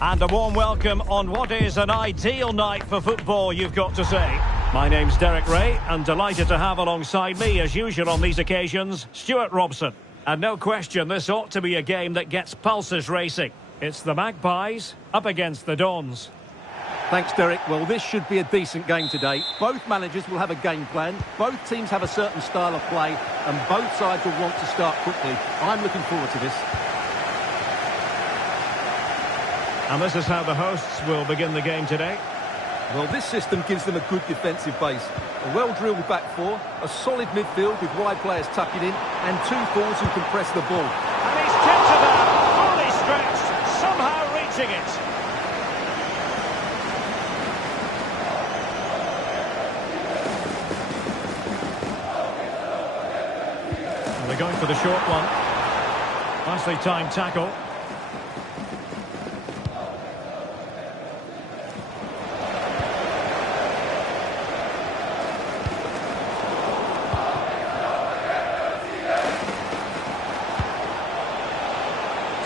And a warm welcome on what is an ideal night for football, you've got to say. My name's Derek Ray, and delighted to have alongside me, as usual on these occasions, Stuart Robson. And no question, this ought to be a game that gets pulses racing. It's the Magpies up against the Dons. Thanks, Derek. Well, this should be a decent game today. Both managers will have a game plan. Both teams have a certain style of play, and both sides will want to start quickly. I'm looking forward to this. And this is how the hosts will begin the game today. Well, this system gives them a good defensive base. A well-drilled back four, a solid midfield with wide players tucking in, and two forwards who can press the ball. And he's kept it out, fully stretched, somehow reaching it. And they're going for the short one. Nicely timed tackle.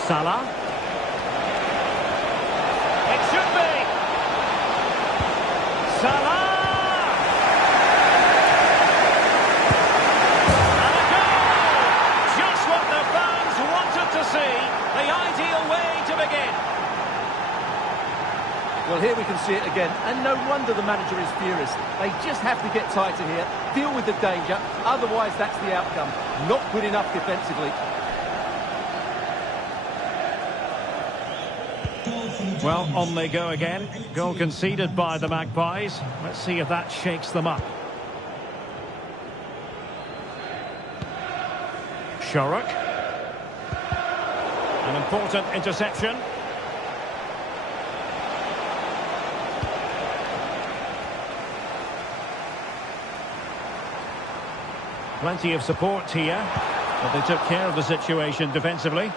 Salah. It should be. Salah. And a goal. Just what the fans wanted to see. The ideal way to begin. Well, here we can see it again, and no wonder the manager is furious. They just have to get tighter here, deal with the danger, otherwise that's the outcome. Not good enough defensively. Well, on they go again. Goal conceded by the Magpies. Let's see if that shakes them up. Shorrock. An important interception. Plenty of support here, but they took care of the situation defensively.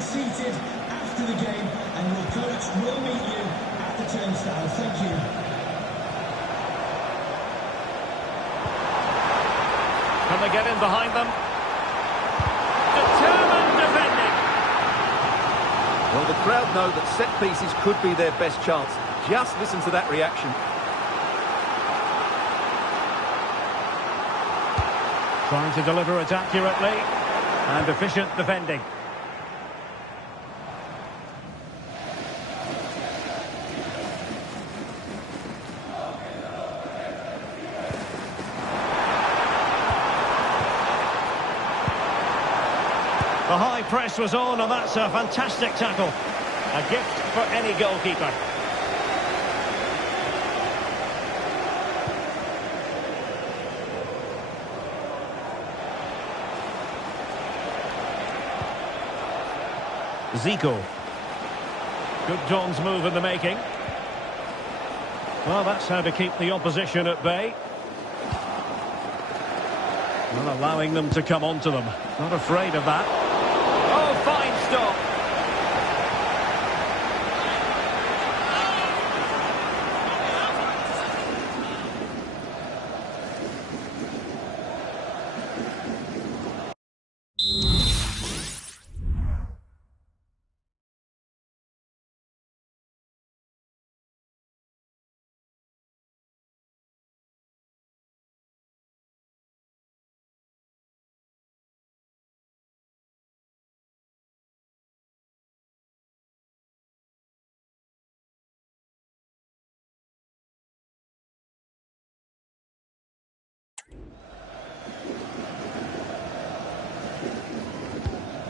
Seated after the game, and your coach will meet you at the turnstile. Thank you. Can they get in behind them? Determined defending. Well, the crowd know that set pieces could be their best chance. Just listen to that reaction. Trying to deliver it accurately, and efficient defending. The high press was on, and that's a fantastic tackle. A gift for any goalkeeper. Zico. Good Don's move in the making. Well, that's how to keep the opposition at bay. Well, allowing them to come onto them. Not afraid of that. Oh, fine stop.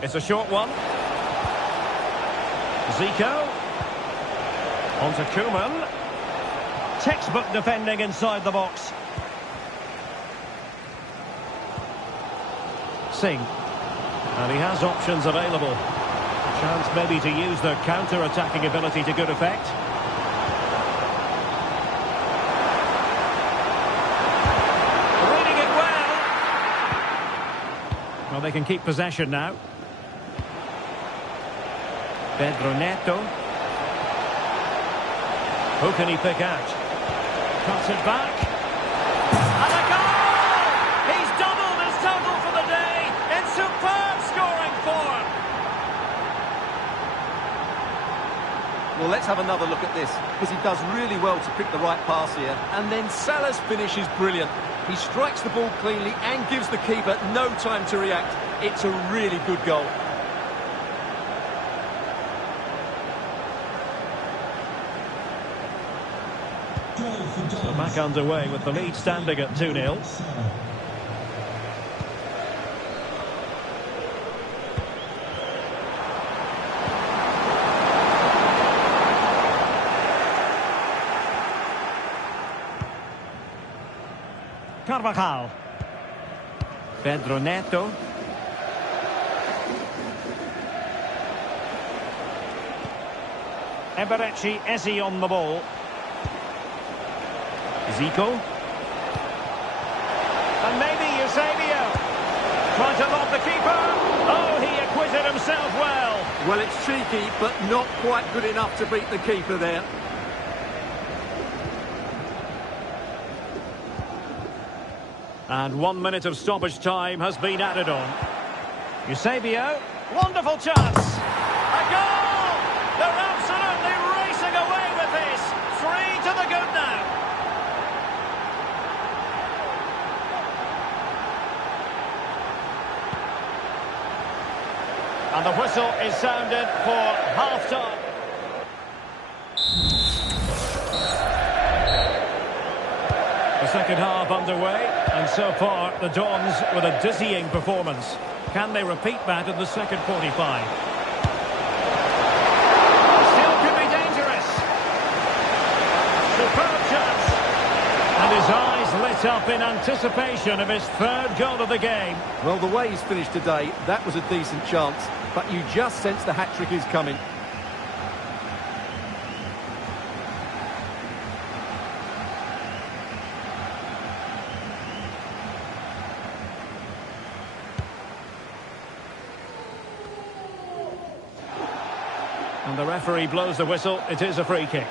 It's a short one. Zico. On to Koeman. Textbook defending inside the box. Singh. And he has options available. Chance maybe to use their counter-attacking ability to good effect. Reading it well. Well, they can keep possession now. Pedro Neto. Who can he pick out? Cuts it back. And a goal! let's have another look at this, because he does really well to pick the right pass here. And then Salah's finish is brilliant. He strikes the ball cleanly and gives the keeper no time to react. It's a really good goal. So back underway with the lead standing at 2-0. Carvajal. Pedro Neto. Eberechi Eze on the ball. Zico. And maybe Eusebio. Trying to lob the keeper. Oh, he acquitted himself well. Well, it's cheeky, but not quite good enough to beat the keeper there. And 1 minute of stoppage time has been added on. Eusebio. Wonderful chance. A goal! They're absolutely racing away with this. 3 to the good now. And the whistle is sounded for half-time. The second half underway, and so far the Dons with a dizzying performance. Can they repeat that in the second 45? Still could be dangerous. Superb chance. And his eyes lit up in anticipation of his third goal of the game. Well, the way he's finished today, that was a decent chance, but you just sense the hat-trick is coming. And the referee blows the whistle. It is a free kick.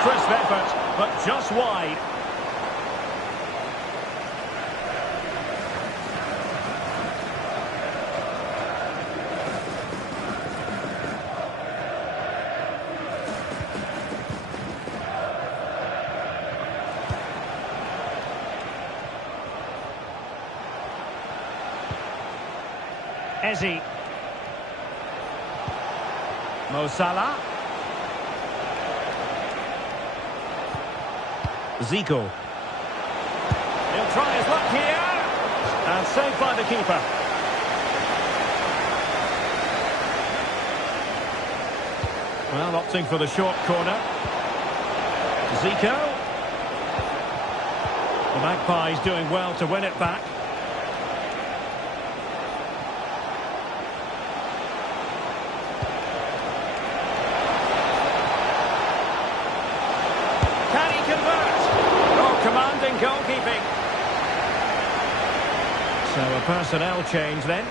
Crisp effort, but just wide. Eze. Mo Salah. Zico. He'll try his luck here. And saved by the keeper. Well, opting for the short corner. Zico. The Magpies doing well to win it back. Can he convert? Commanding goalkeeping. So a personnel change then.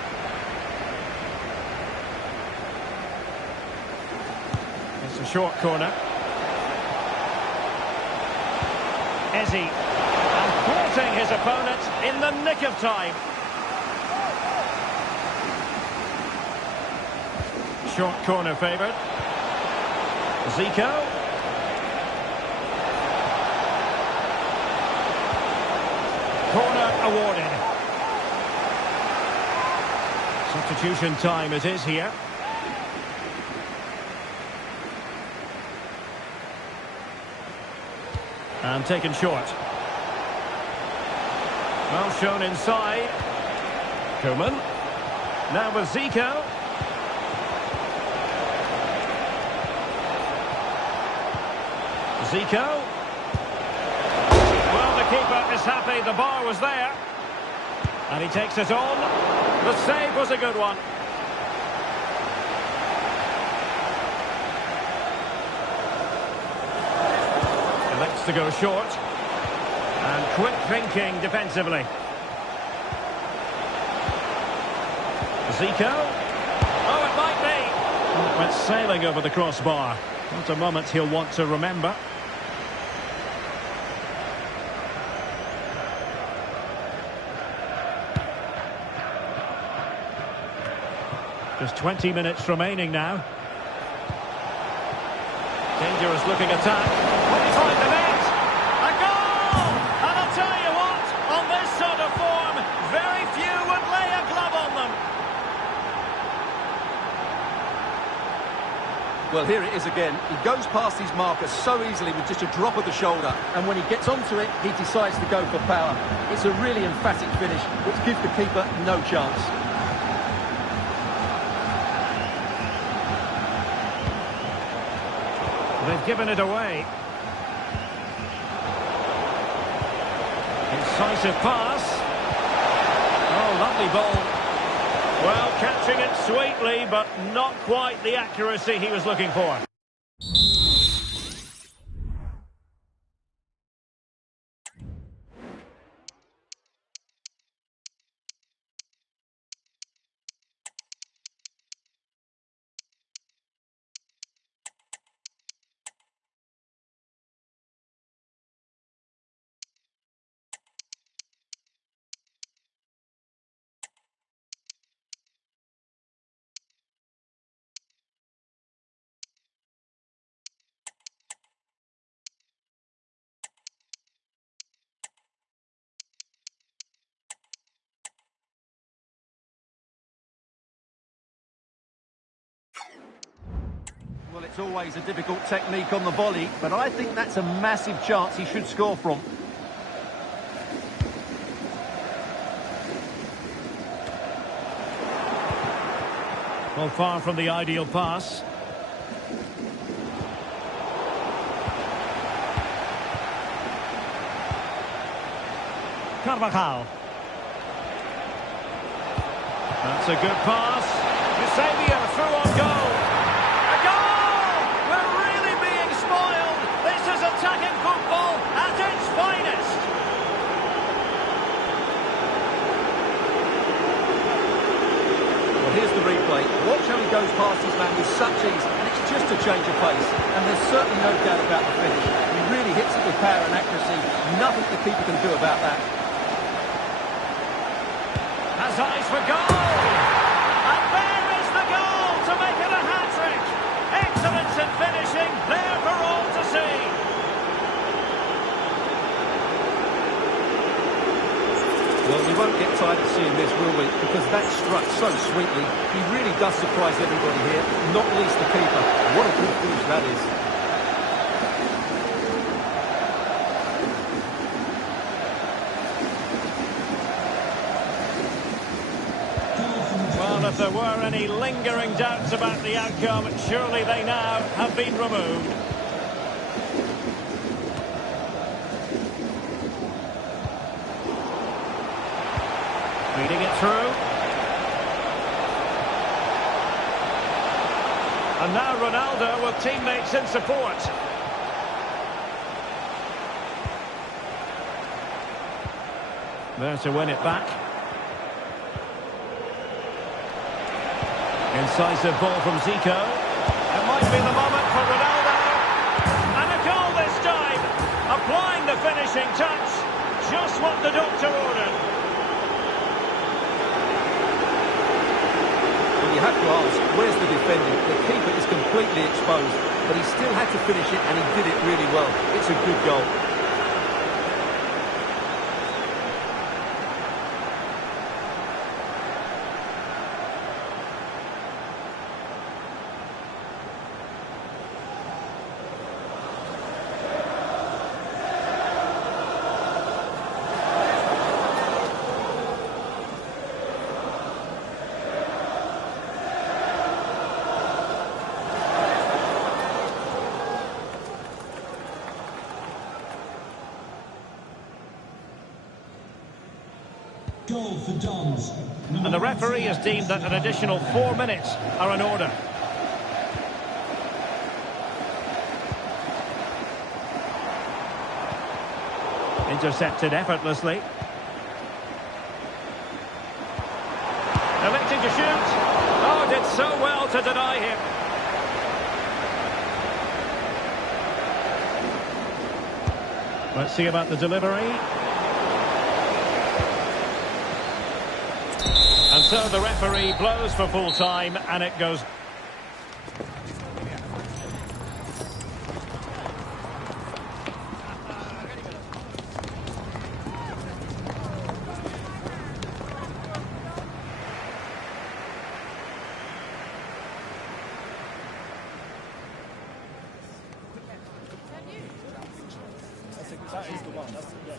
It's a short corner. Eze. And thwarting his opponent in the nick of time. Short corner favoured. Zico. Corner awarded. Substitution time it is here. And taken short. Well shown inside. Koeman. Now with Zico. Zico. The keeper is happy, the bar was there. And he takes it on. The save was a good one. Elects to go short. And quick thinking defensively. Zico. Oh, it might be. Went sailing over the crossbar. Not a moment he'll want to remember. Just 20 minutes remaining now. Dangerous looking attack. Will he find the net? A goal! And I'll tell you what, on this sort of form, very few would lay a glove on them. Well, here it is again. He goes past his marker so easily with just a drop of the shoulder. And when he gets onto it, he decides to go for power. It's a really emphatic finish, which gives the keeper no chance. They've given it away. Incisive pass. Oh, lovely ball. Well, catching it sweetly, but not quite the accuracy he was looking for. Well, it's always a difficult technique on the volley, but I think that's a massive chance he should score from. Well, far from the ideal pass. Carvajal. That's a good pass. Eusebio through on goal. A goal! We're really being spoiled. This is attacking football at its finest. Well, here's the replay. Watch how he goes past his man with such ease, and it's just a change of pace. And there's certainly no doubt about the finish. He really hits it with power and accuracy. Nothing the keeper can do about that. Has eyes for goal! And there is the goal to make it a hat-trick! Excellence in finishing, there for all to see! Well, we won't get tired of seeing this, will we? Because that struck so sweetly. He really does surprise everybody here, not least the keeper. What a good finish that is. Well, if there were any lingering doubts about the outcome, surely they now have been removed. Feeding it through. And now Ronaldo with teammates in support. There to win it back. Incisive ball from Zico. It might be the moment for Ronaldo. And a goal this time. Applying the finishing touch. Just what the doctor ordered. Well, you have to ask, where's the defending? The keeper is completely exposed, but he still had to finish it, and he did it really well. It's a good goal. Goal for Dons. And the referee has deemed that an additional 4 minutes are in order. Intercepted effortlessly. Electing to shoot. Oh, did so well to deny him. Let's see about the delivery. And So the referee blows for full time and it goes... That is the one. That's kind of...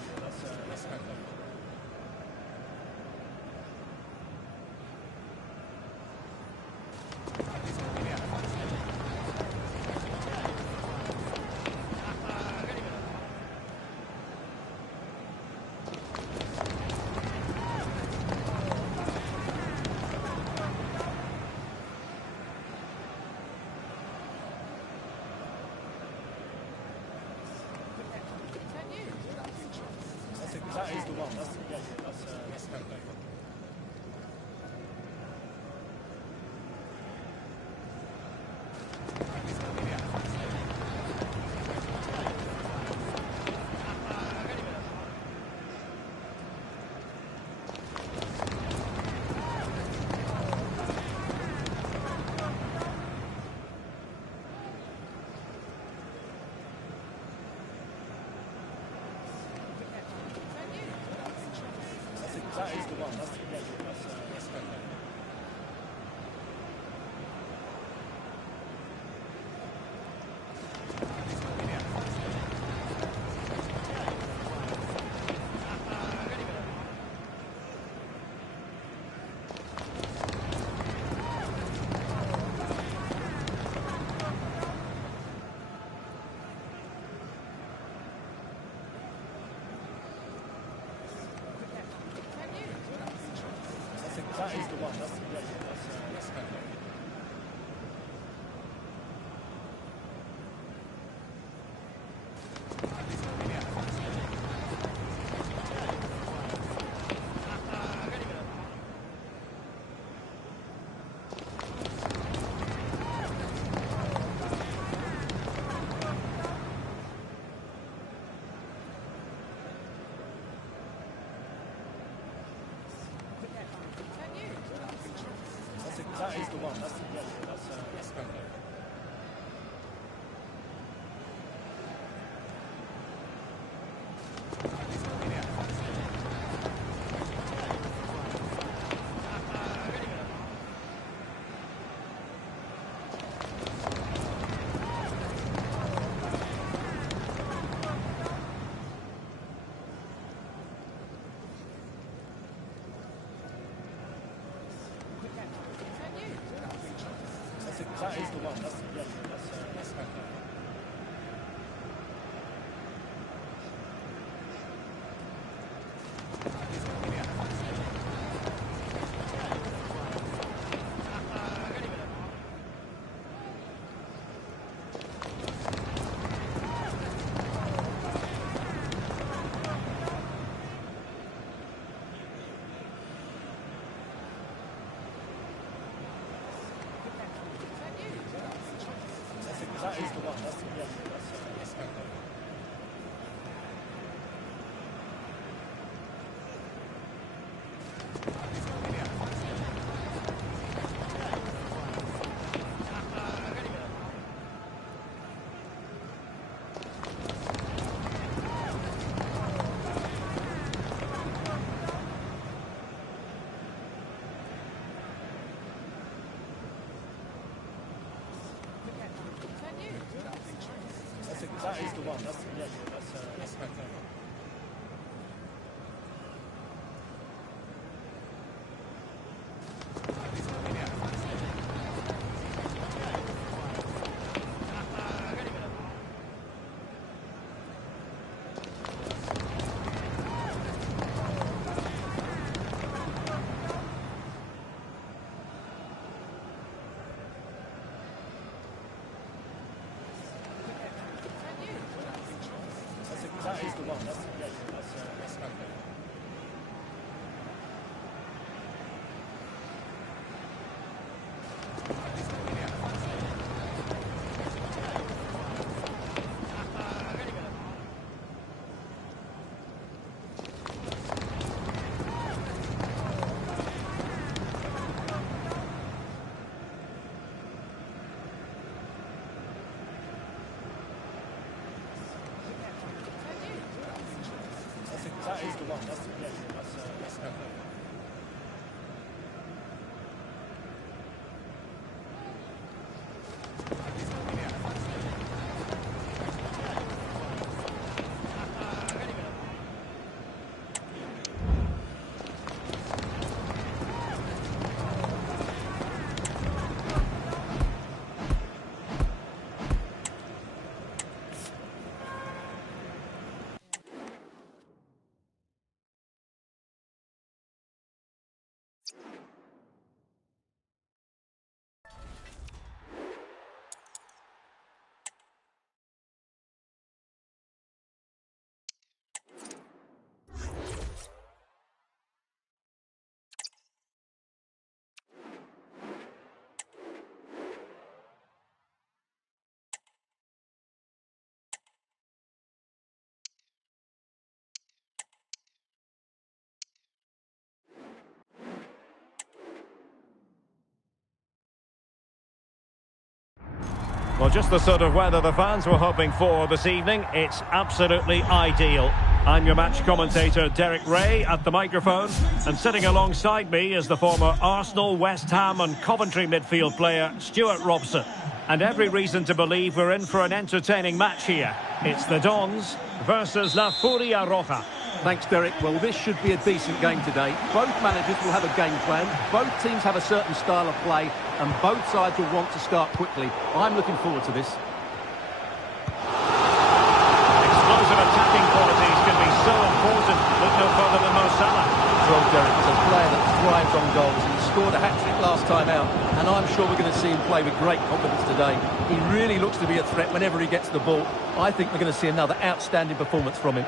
That is the one. That's kind of... That is the one. That's kind of... That is the one. That's kind of... That is the one. That's kind of... That is the one. That's kind of... That is the one. That's kind of... That is the one. That's kind of... That is the one. That's kind of... Well, just the sort of weather the fans were hoping for this evening. It's absolutely ideal. I'm your match commentator, Derek Ray, at the microphone. And sitting alongside me is the former Arsenal, West Ham and Coventry midfield player, Stuart Robson. And every reason to believe we're in for an entertaining match here. It's the Dons versus La Furia Roja. Thanks, Derek. Well, this should be a decent game today. Both managers will have a game plan. Both teams have a certain style of play, and both sides will want to start quickly. I'm looking forward to this. Explosive attacking qualities can be so important. Look no further than Mo Salah. Well, Derek is a player that thrives on goals, and he scored a hat-trick last time out, and I'm sure we're going to see him play with great confidence today. He really looks to be a threat whenever he gets the ball. I think we're going to see another outstanding performance from him.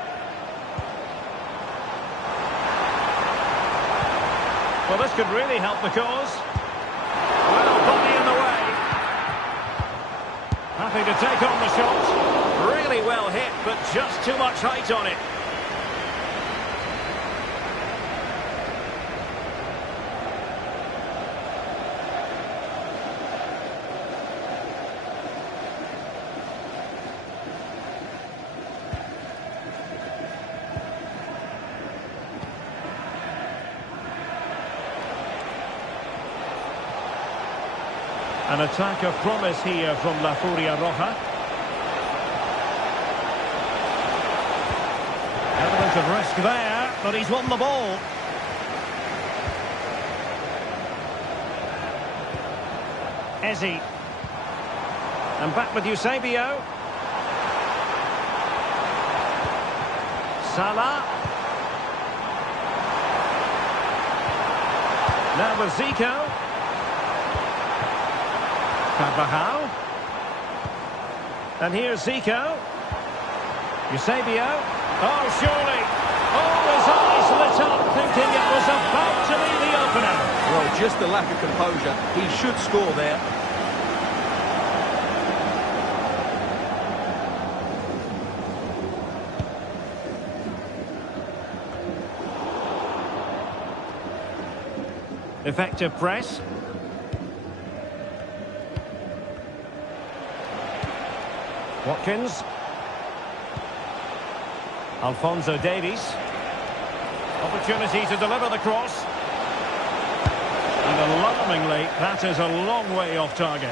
Well, this could really help the cause. Well, body in the way. Happy to take on the shot. Really well hit, but just too much height on it. An attack of promise here from La Furia Roja. Evidence of risk there, but he's won the ball. Eze. And back with Eusebio. Salah. Now with Zico. Carvajal. And here's Zico. Eusebio. Oh, surely. Oh, his eyes lit up, thinking it was about to be the opener. Well, just the lack of composure. He should score there. Effective press. Watkins. Alphonso Davies. Opportunity to deliver the cross. And alarmingly, that is a long way off target.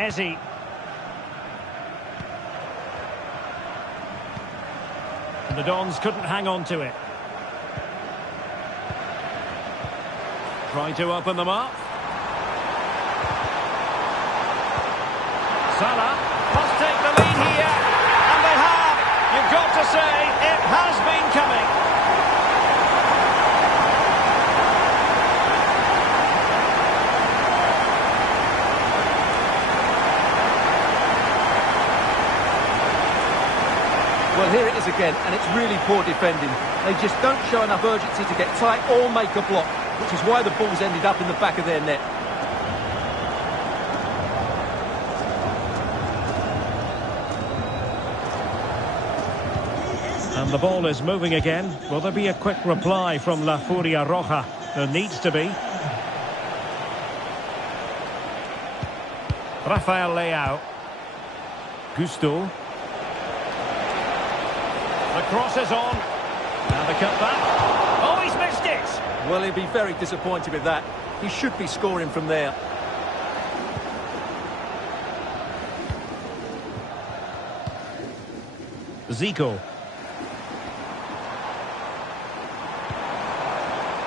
Eze. The Dons couldn't hang on to it. Trying to open them up. Salah must take the lead here. And they have. You've got to say, it has been coming. Well, here it is again, and it's really poor defending. They just don't show enough urgency to get tight or make a block, which is why the ball's ended up in the back of their net. And the ball is moving again. Will there be a quick reply from La Furia Roja? There needs to be. Rafael Leao. Gusto. The cross is on. Now the cut back. Oh, he's missed it! Well, he'll be very disappointed with that. He should be scoring from there. Zico.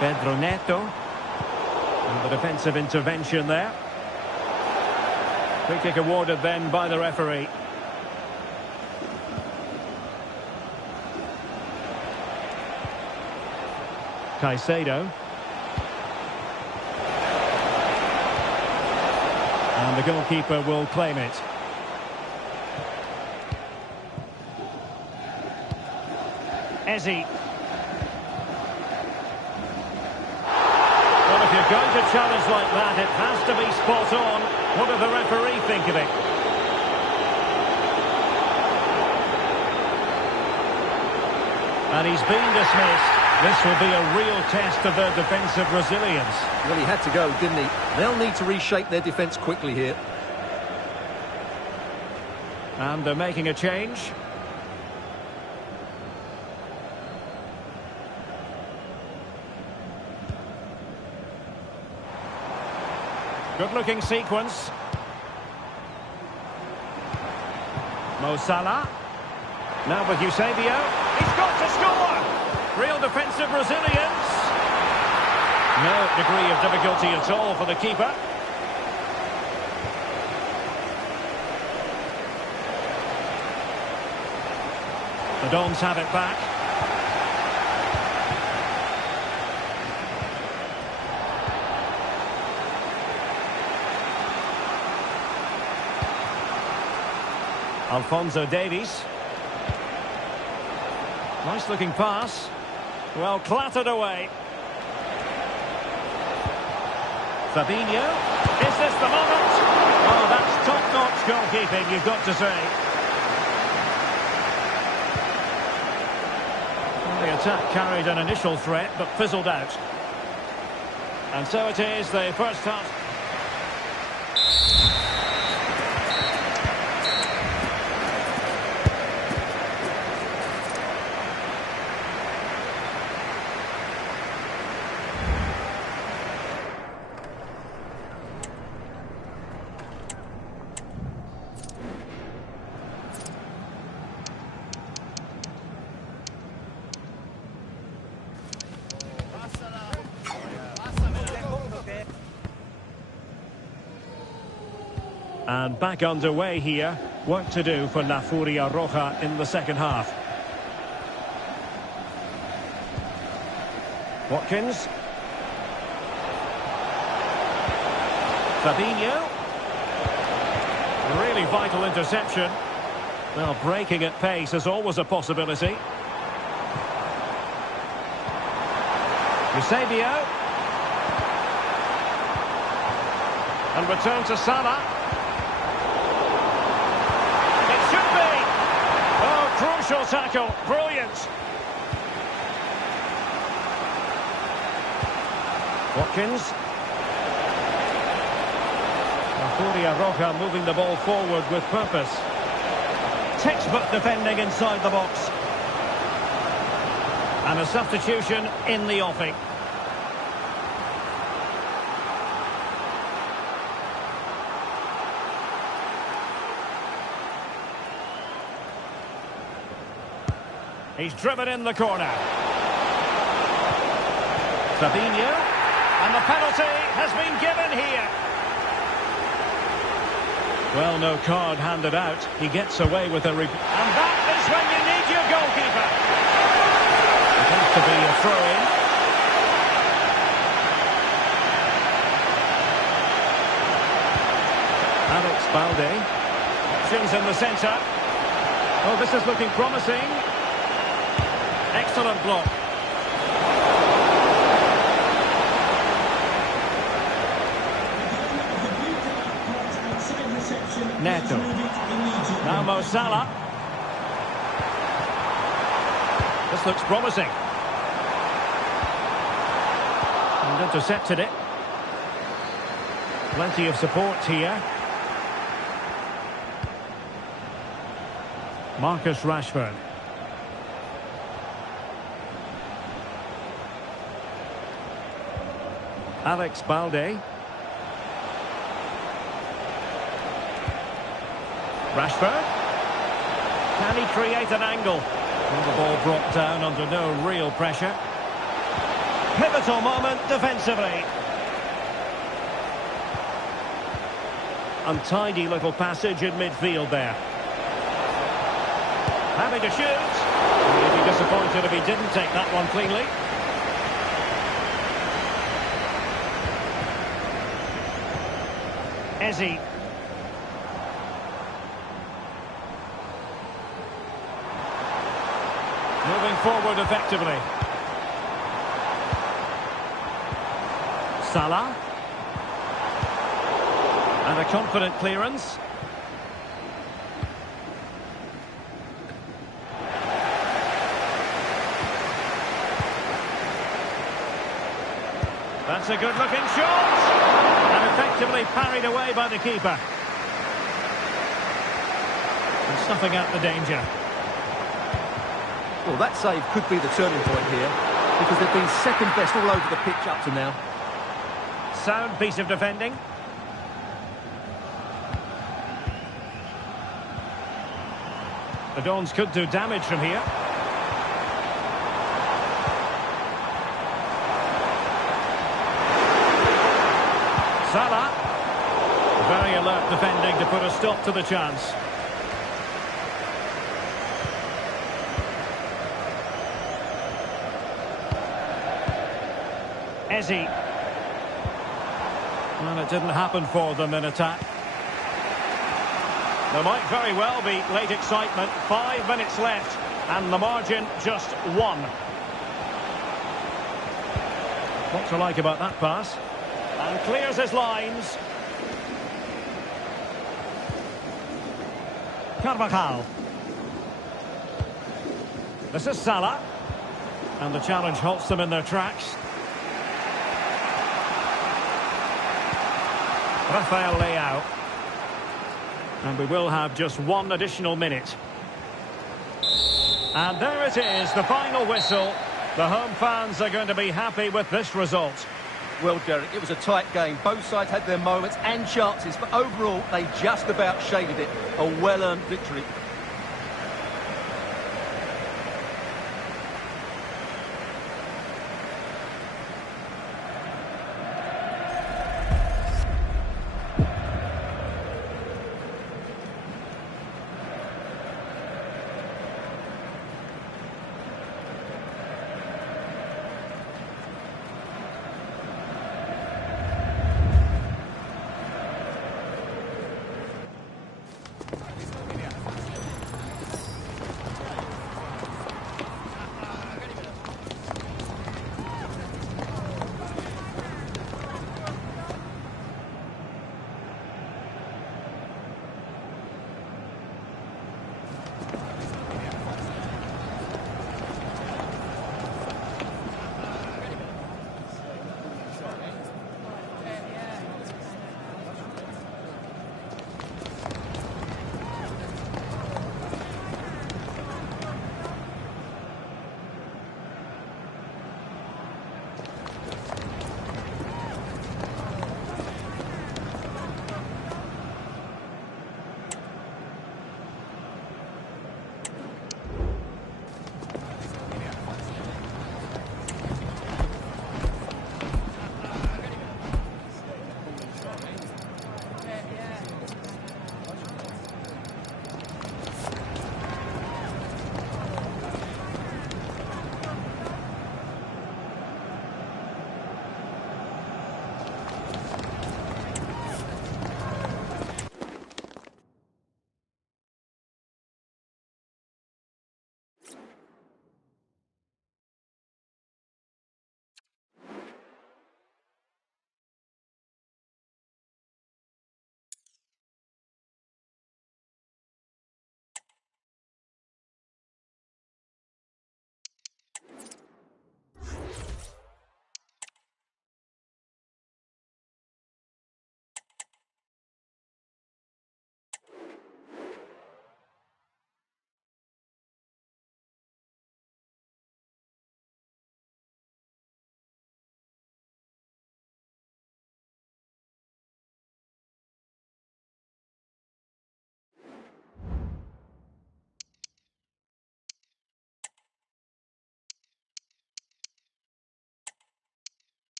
Pedro Neto. And the defensive intervention there. Free kick awarded then by the referee. Caicedo. And the goalkeeper will claim it. Eze. Well, if you're going to challenge like that, it has to be spot on. What does the referee think of it? And he's been dismissed. This will be a real test of their defensive resilience. Well, he had to go, didn't he? They'll need to reshape their defence quickly here. And they're making a change. Good-looking sequence. Mo Salah. Now with Eusebio. He's got to score! Real defensive resilience. No degree of difficulty at all for the keeper. The Dons have it back. Alphonso Davies. Nice looking pass. Well clattered away. Fabinho. Is this the moment? Oh, that's top-notch goalkeeping, you've got to say. Well, the attack carried an initial threat, but fizzled out. And so it is, the first half. And back underway here. Work to do for La Furia Roja in the second half. Watkins. Fabinho. Really vital interception. Well, breaking at pace is always a possibility. Eusebio. And return to Salah. Crucial tackle, brilliant. Watkins. La Furia Roja moving the ball forward with purpose. Textbook defending inside the box. And a substitution in the offing. He's driven in the corner. Fabinho. And the penalty has been given here. Well, no card handed out. He gets away with a... And that is when you need your goalkeeper. It has to be a throw-in. Alex Balde. Options in the centre. Oh, this is looking promising. Excellent block. Neto. Now Mo Salah. This looks promising. And intercepted it. Plenty of support here. Marcus Rashford. Alex Balde. Rashford. Can he create an angle? Well, the ball brought down under no real pressure. Pivotal moment defensively. Untidy little passage in midfield there. Having to shoot. He'd be disappointed if he didn't take that one cleanly. Ezzy. Moving forward effectively. Salah. And a confident clearance. That's a good-looking shot! And effectively parried away by the keeper. And snuffing out the danger. Well, that save could be the turning point here, because they've been second best all over the pitch up to now. Sound piece of defending. The Dons could do damage from here. Salah. Very alert defending to put a stop to the chance. Ezzy. Well, it didn't happen for them in attack. There might very well be late excitement. 5 minutes left, and the margin just 1. What to like about that pass? And clears his lines. Carvajal. This is Salah. And the challenge halts them in their tracks. Rafael Leao. And we will have just 1 additional minute. And there it is, the final whistle. The home fans are going to be happy with this result. Well, Derek, it was a tight game. Both sides had their moments and chances, but overall, they just about shaded it. A well-earned victory.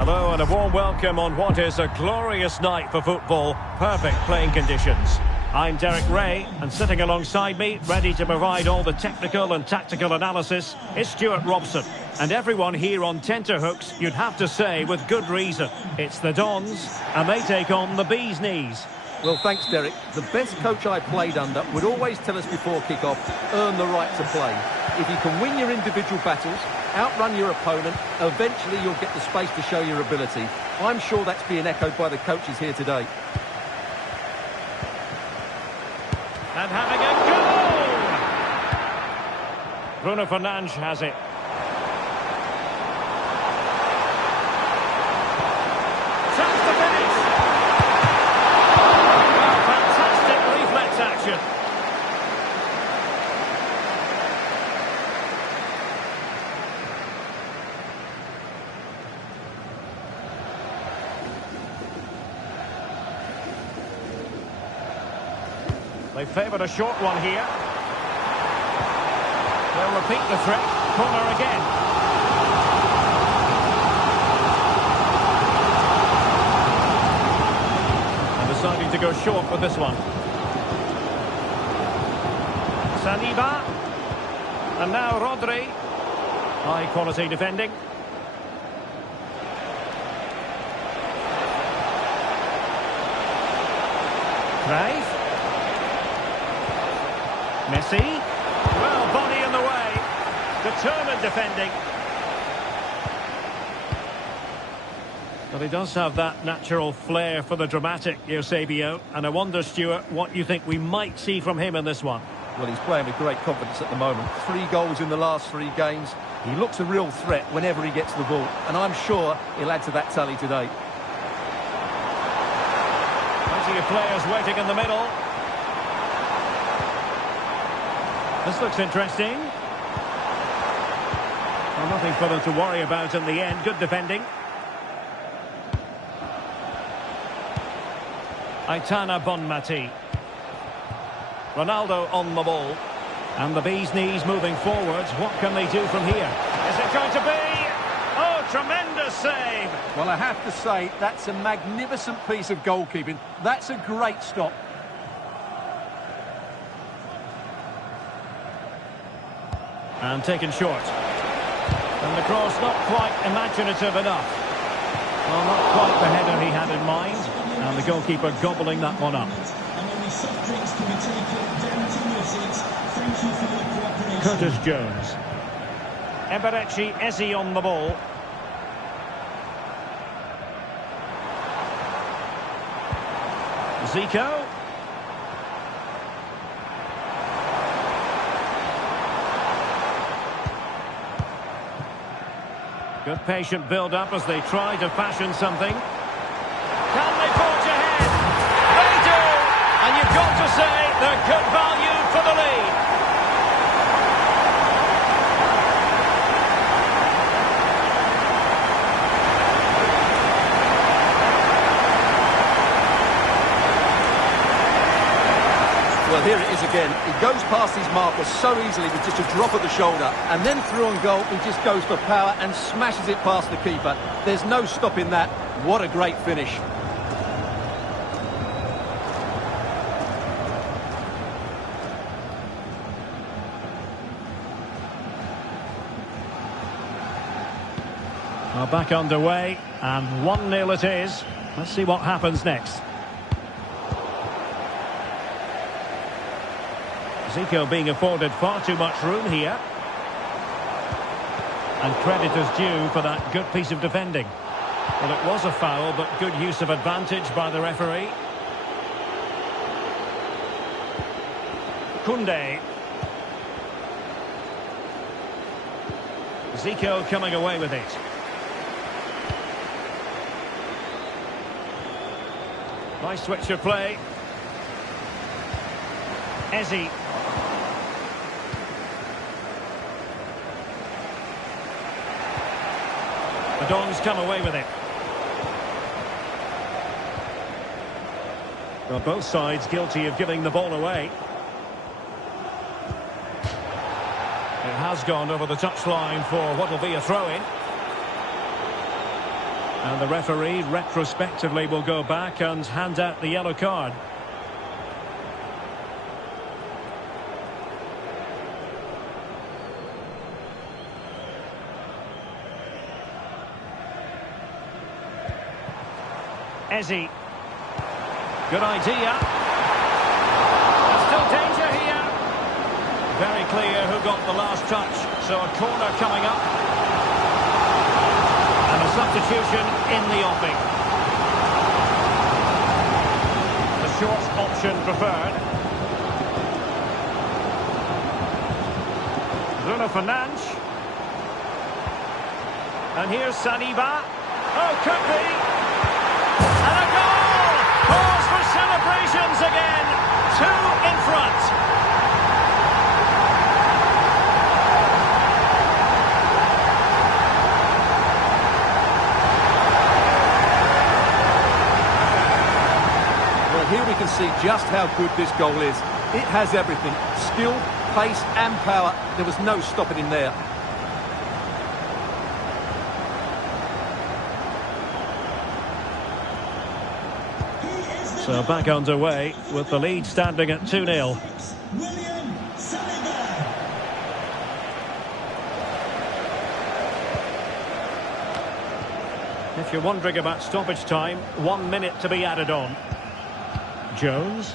Hello and a warm welcome on what is a glorious night for football. Perfect playing conditions. I'm Derek Ray, and sitting alongside me, ready to provide all the technical and tactical analysis, is Stuart Robson. And everyone here on tenterhooks, you'd have to say with good reason. It's the Dons, and they take on the Bees Knees. Well, thanks, Derek. The best coach I played under would always tell us before kick-off, earn the right to play. If you can win your individual battles, outrun your opponent, eventually you'll get the space to show your ability. I'm sure that's being echoed by the coaches here today. And having a goal! Bruno Fernandes has it. Chance to finish! Well, fantastic reflex action. They favoured a short one here. They'll repeat the trick. Corner again. And deciding to go short with this one. Saliba. And now Rodri. High quality defending. Cruyff. Messi, well, body in the way, determined defending. But he does have that natural flair for the dramatic, Eusebio, and I wonder, Stuart, what you think we might see from him in this one. Well, he's playing with great confidence at the moment. 3 goals in the last 3 games. He looks a real threat whenever he gets the ball, and I'm sure he'll add to that tally today. Plenty of players waiting in the middle. This looks interesting. Well, nothing for them to worry about in the end. Good defending. Aitana Bonmati. Ronaldo on the ball. And the Bees Knees moving forwards. What can they do from here? Is it going to be? Oh, tremendous save! Well, I have to say, that's a magnificent piece of goalkeeping. That's a great stop. And taken short. And the cross not quite imaginative enough. Well, not quite the header he had in mind. And the goalkeeper gobbling that one up. And only soft drinks can be taken down to your seats. Thank you for your cooperation. Curtis Jones. Eberechi Eze on the ball. Zico. Good patient build-up as they try to fashion something. Can they forge ahead? They do! And you've got to say they're good value for the lead. Well, here it is again. He goes past his marker so easily with just a drop of the shoulder. And then through on goal, he just goes for power and smashes it past the keeper. There's no stopping that. What a great finish. Well, back underway, and 1-0 it is. Let's see what happens next. Zico being afforded far too much room here. And credit is due for that good piece of defending. Well, it was a foul, but good use of advantage by the referee. Koundé. Zico coming away with it. Nice switch of play. Eze. The Dons come away with it. Well, both sides guilty of giving the ball away. It has gone over the touchline for what will be a throw-in. And the referee retrospectively will go back and hand out the yellow card. Eze. Good idea. There's still danger here. Very clear who got the last touch. So a corner coming up. And a substitution in the offing. The short option preferred. Bruno Fernandes. And here's Saliba. Oh, could be. And a goal! Pause for celebrations again. 2 in front. Well, here we can see just how good this goal is. It has everything. Skill, pace and power. There was no stopping him there. So back underway with the lead standing at 2-0. William Saliba. If you're wondering about stoppage time, 1 minute to be added on. Jones.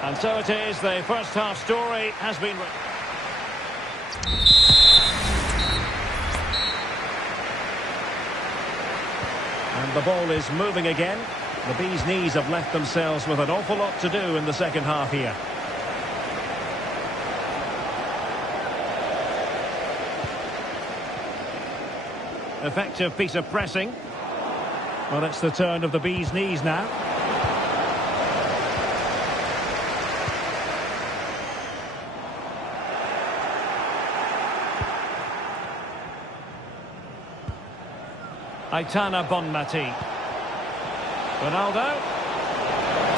And so it is, the first half story has been written. And the ball is moving again. The bees' knees have left themselves with an awful lot to do in the second half here. Effective piece of pressing. Well, it's the turn of the bees' knees now. Aitana Bonmati. Ronaldo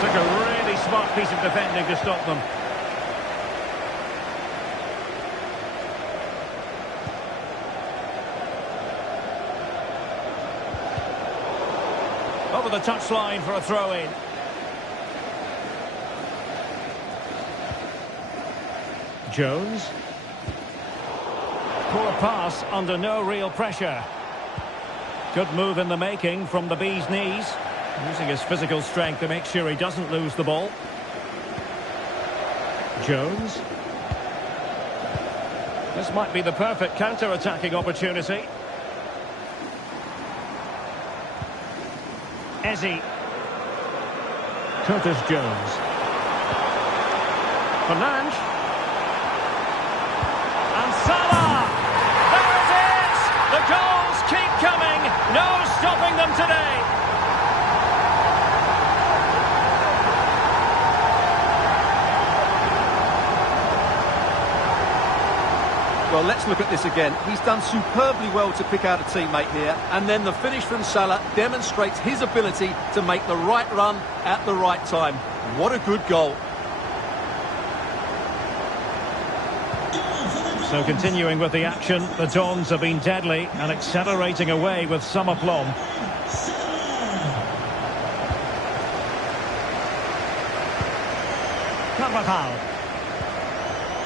took a really smart piece of defending to stop them. Over the touchline for a throw-in. Jones. Poor pass under no real pressure. Good move in the making from the bees' knees. Using his physical strength to make sure he doesn't lose the ball. Jones. This might be the perfect counter-attacking opportunity. Eze. Curtis Jones. Fernandes. And Salah! There it is! The goals keep coming! No stopping them today! Well, let's look at this again. He's done superbly well to pick out a teammate here, and then the finish from Salah demonstrates his ability to make the right run at the right time. What a good goal. So continuing with the action, the Dons have been deadly and accelerating away with some aplomb. Carvajal.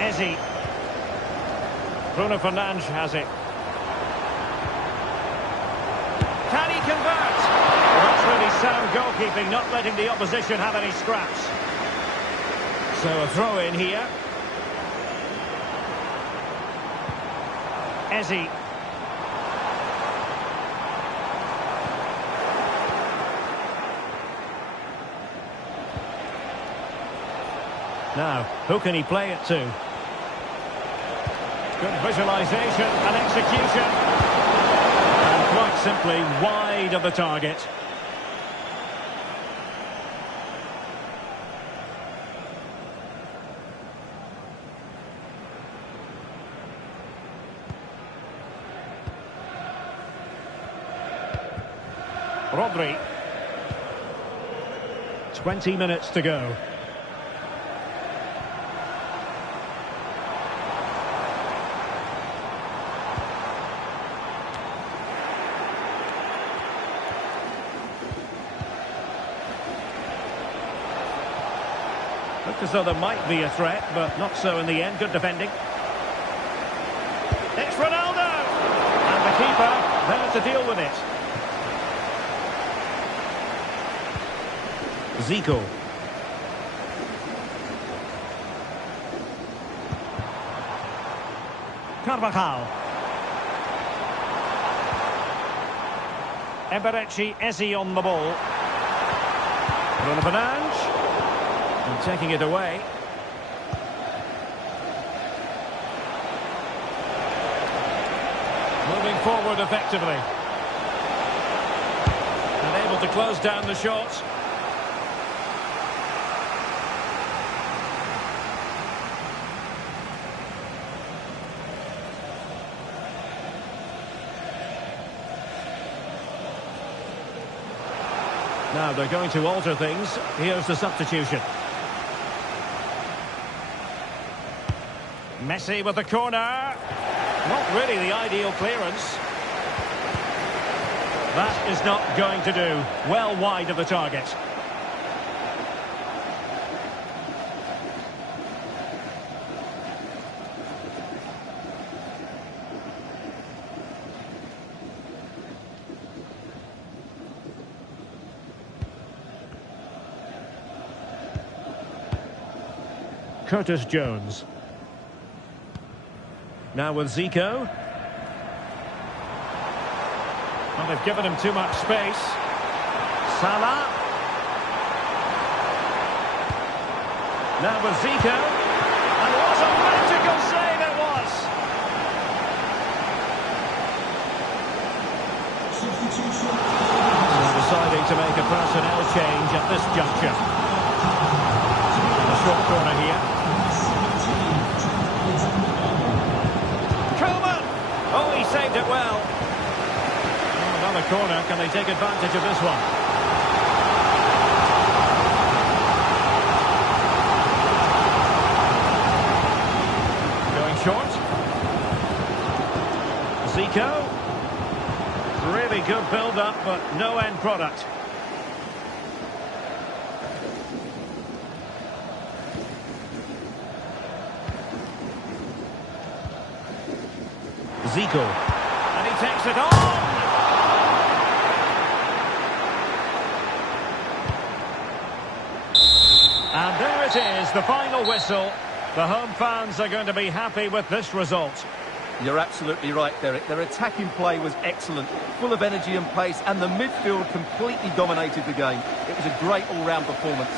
Eze. Bruno Fernandes has it. Can he convert? Well, that's really sound goalkeeping, not letting the opposition have any scraps. So a throw in here. Eze. Now, who can he play it to? Good visualisation and execution. And quite simply wide of the target. Rodri. 20 minutes to go. Looked as though there might be a threat, but not so in the end. Good defending. It's Ronaldo! And the keeper there to deal with it. Zico. Carvajal. Eberechi Eze on the ball. Bruno Fernandes. And taking it away. Moving forward effectively. And able to close down the shot. Now they're going to alter things. Here's the substitution. Messi with the corner. Not really the ideal clearance. That is not going to do. Well wide of the target. Curtis Jones. Now with Zico. Well, they've given him too much space. Salah. Now with Zico. And what a magical save it was! Substitution. So deciding to make a personnel change at this juncture. And a short corner here. Oh, he saved it well. Oh, another corner. Can they take advantage of this one? Going short. Zico. Really good build-up, but no end product. Zico, and he takes it on! And there it is, the final whistle. The home fans are going to be happy with this result. You're absolutely right, Derek. Their attacking play was excellent, full of energy and pace, and the midfield completely dominated the game. It was a great all-round performance.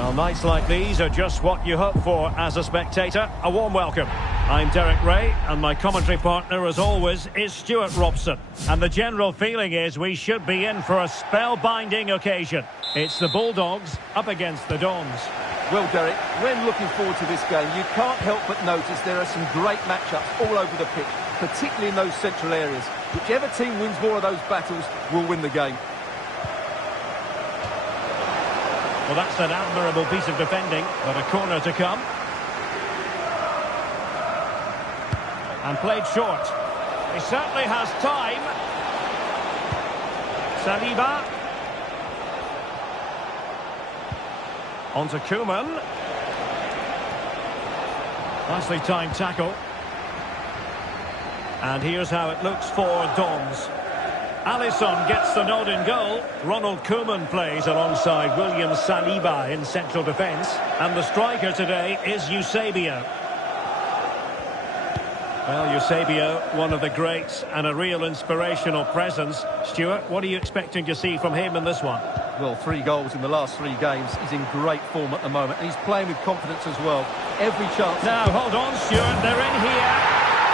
Well, nights like these are just what you hope for as a spectator. A warm welcome. I'm Derek Ray, and my commentary partner, as always, is Stuart Robson. And the general feeling is we should be in for a spellbinding occasion. It's the Bulldogs up against the Dons. Well, Derek, when looking forward to this game, you can't help but notice there are some great matchups all over the pitch, particularly in those central areas. Whichever team wins more of those battles will win the game. Well, that's an admirable piece of defending, but a corner to come. And played short. He certainly has time. Saliba. On to Koeman. Nicely timed tackle. And here's how it looks for Dons. Alisson gets the nod in goal. Ronald Koeman plays alongside William Saliba in central defence. And the striker today is Eusebio. Well, Eusebio, one of the greats and a real inspirational presence. Stuart, what are you expecting to see from him in this one? Well, 3 goals in the last 3 games. He's in great form at the moment, and he's playing with confidence as well. Every chance. Now, hold on, Stuart. They're in here.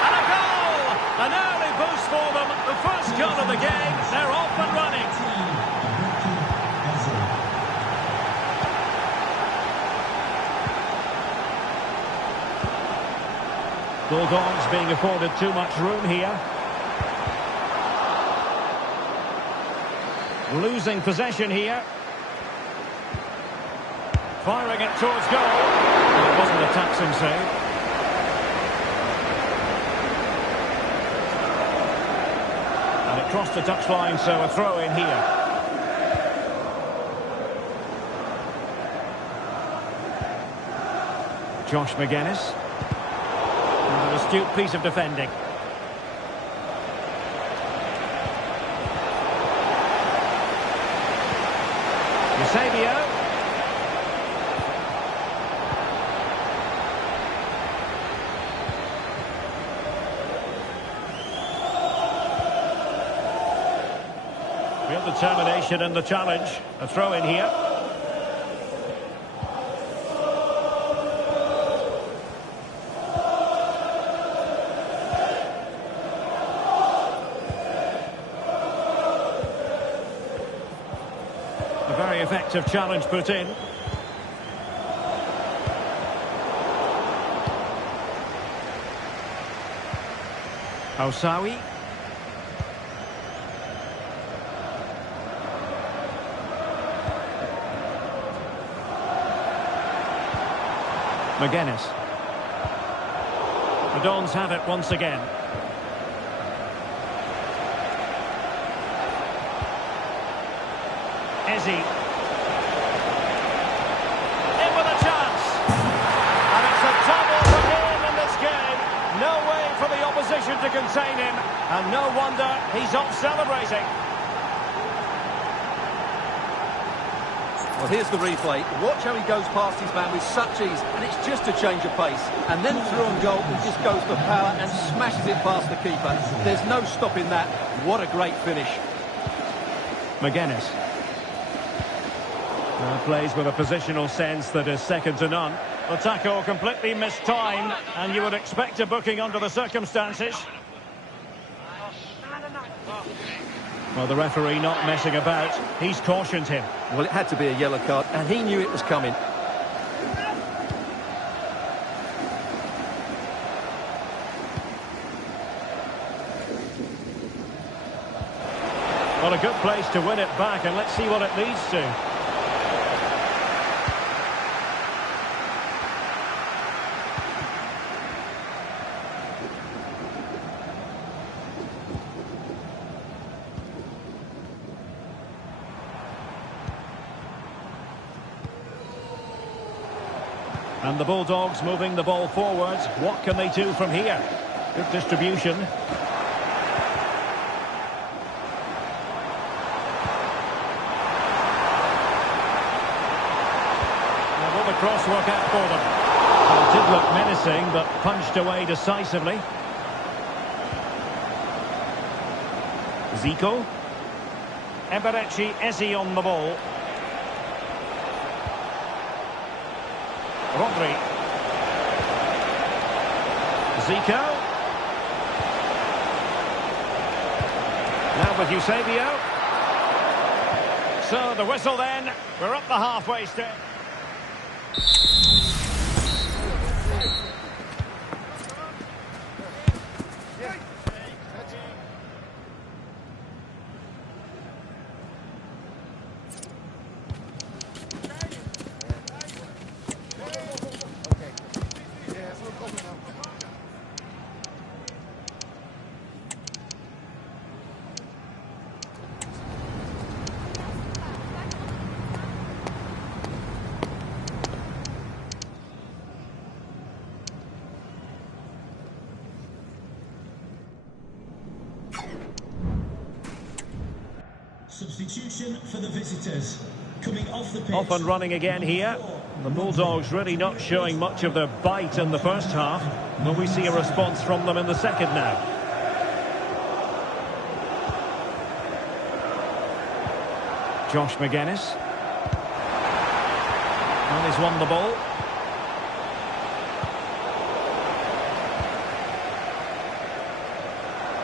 And a goal! An early boost for them. The first goal of the game. They're off and running. Bulldogs being afforded too much room here. Losing possession here. Firing it towards goal. It wasn't a taxing save. And it crossed the touchline, so a throw in here. Josh McGuinness. And an astute piece of defending. Eusebio. Real determination in the challenge. A throw in here. A very effective challenge put in. Housawi. McGuinness. The Dons have it once again. Eze. In with a chance. And it's a double for him in this game. No way for the opposition to contain him. And no wonder he's off celebrating. Well, here's the replay. Watch how he goes past his man with such ease, and it's just a change of pace. And then through on goal, he just goes for power and smashes it past the keeper. There's no stopping that. What a great finish. McGuinness. Plays with a positional sense that is second to none. The tackle completely mistimed, and you would expect a booking under the circumstances. Well, the referee not messing about. He's cautioned him. Well, it had to be a yellow card, and he knew it was coming. Well, a good place to win it back, and let's see what it leads to. And the Bulldogs moving the ball forward. What can they do from here? Good distribution. Well, will the cross work out for them? Well, it did look menacing, but punched away decisively. Zico. Eberechi Eze on the ball. Rodri. Zico. Now with Eusebio. So the whistle then. We're up the halfway step. Substitution for the visitors. Coming off the pitch. Off and running again here. The Bulldogs really not showing much of their bite in the first half. Will we see a response from them in the second now? Josh McGuinness. And he's won the ball.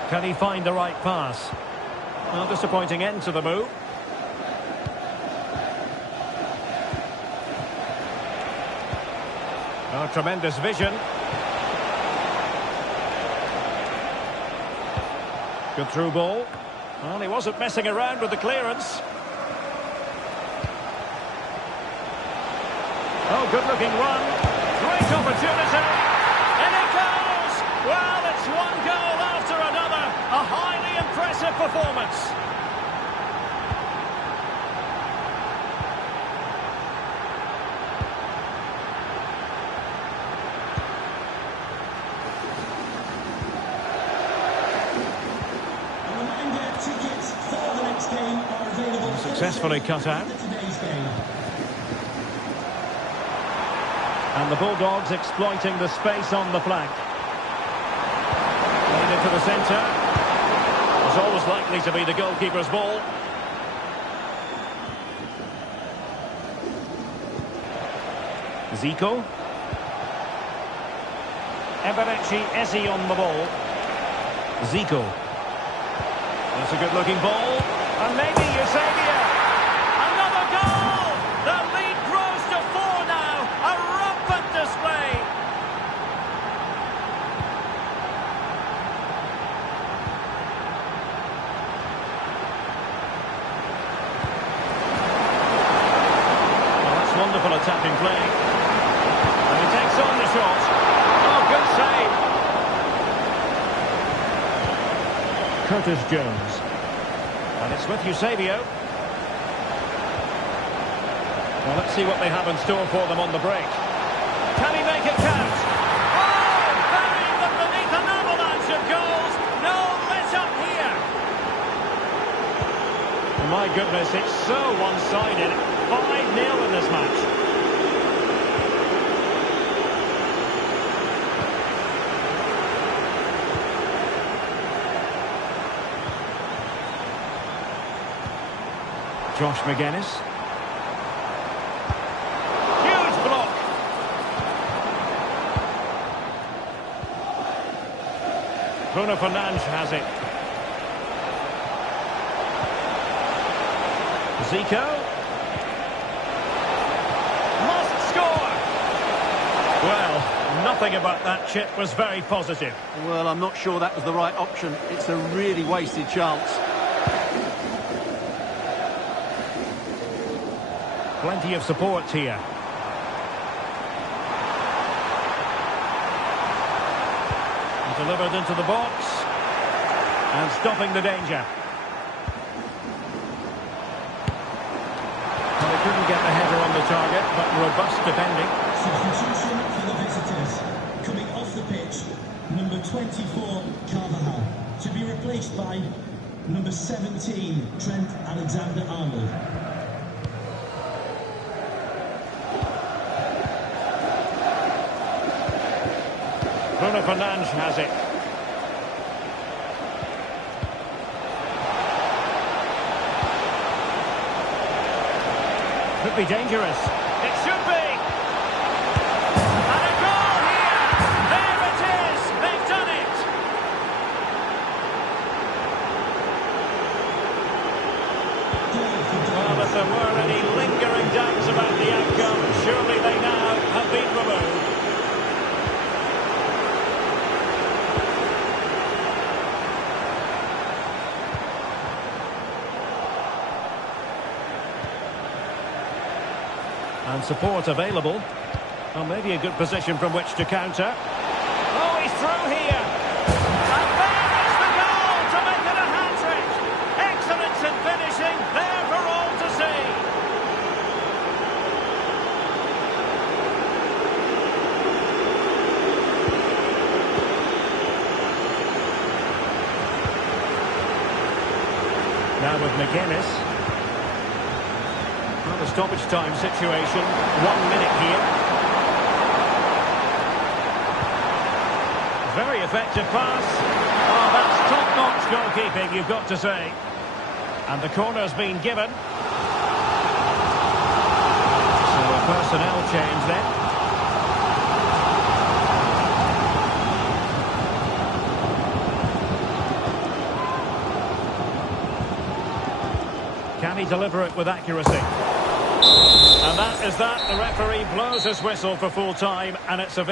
Can he find the right pass? Well, disappointing end to the move. Oh, tremendous vision. Good through ball. Well, he wasn't messing around with the clearance. Oh, good-looking run. Great opportunity. In it goes! Well, it's one goal after another. A highly impressive performance. Tickets for the next game are available. Successfully cut out. Today's game. And the Bulldogs exploiting the space on the flank. Played into the centre. It's always likely to be the goalkeeper's ball. Zico. Eberechi Eze on the ball. Zico. That's a good-looking ball. And maybe Eusebio. Another goal! The lead grows to 4 now. A rampant display. Well, that's wonderful attacking play. And he takes on the shot. Oh, good save. Curtis Jones. And it's with Eusebio. Well, let's see what they have in store for them on the break. Can he make it count? Oh, buried them beneath an avalanche of goals. No let up here. My goodness, it's so one-sided. 5-0 in this match. Josh McGuinness. Huge block. Bruno Fernandes has it. Zico. Must score. Well, nothing about that chip was very positive. Well, I'm not sure that was the right option. It's a really wasted chance. Plenty of support here. Delivered into the box. And stopping the danger. Well, they couldn't get the header on the target, but robust defending. Substitution for the visitors. Coming off the pitch, number 24, Carvajal. To be replaced by number 17, Trent Alexander-Arnold. Bruno Fernandes has it. Could be dangerous. It should be. and support available. Well, maybe a good position from which to counter. Oh, he's through here. And there is the goal to make it a hat-trick. Excellence in finishing, there for all to see. Now with McGuinness. Well, the stoppage time situation. 1 minute here. Very effective pass. Oh, that's top-notch goalkeeping, you've got to say. And the corner's been given. So a personnel change then. Can he deliver it with accuracy? And that is that. The referee blows his whistle for full time, and it's a